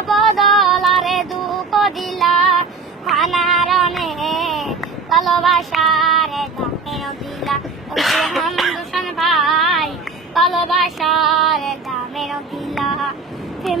সুখের বদল আরে দুঃখ দিলা। হানারণে ভালোবাসার দামেও দিলা। ওই হাম দূষণ ভাই ভালোবাসার দামেও দিলা। প্রেম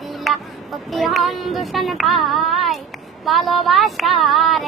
দিলা অতি দূষণ ভাই ভালোবাসার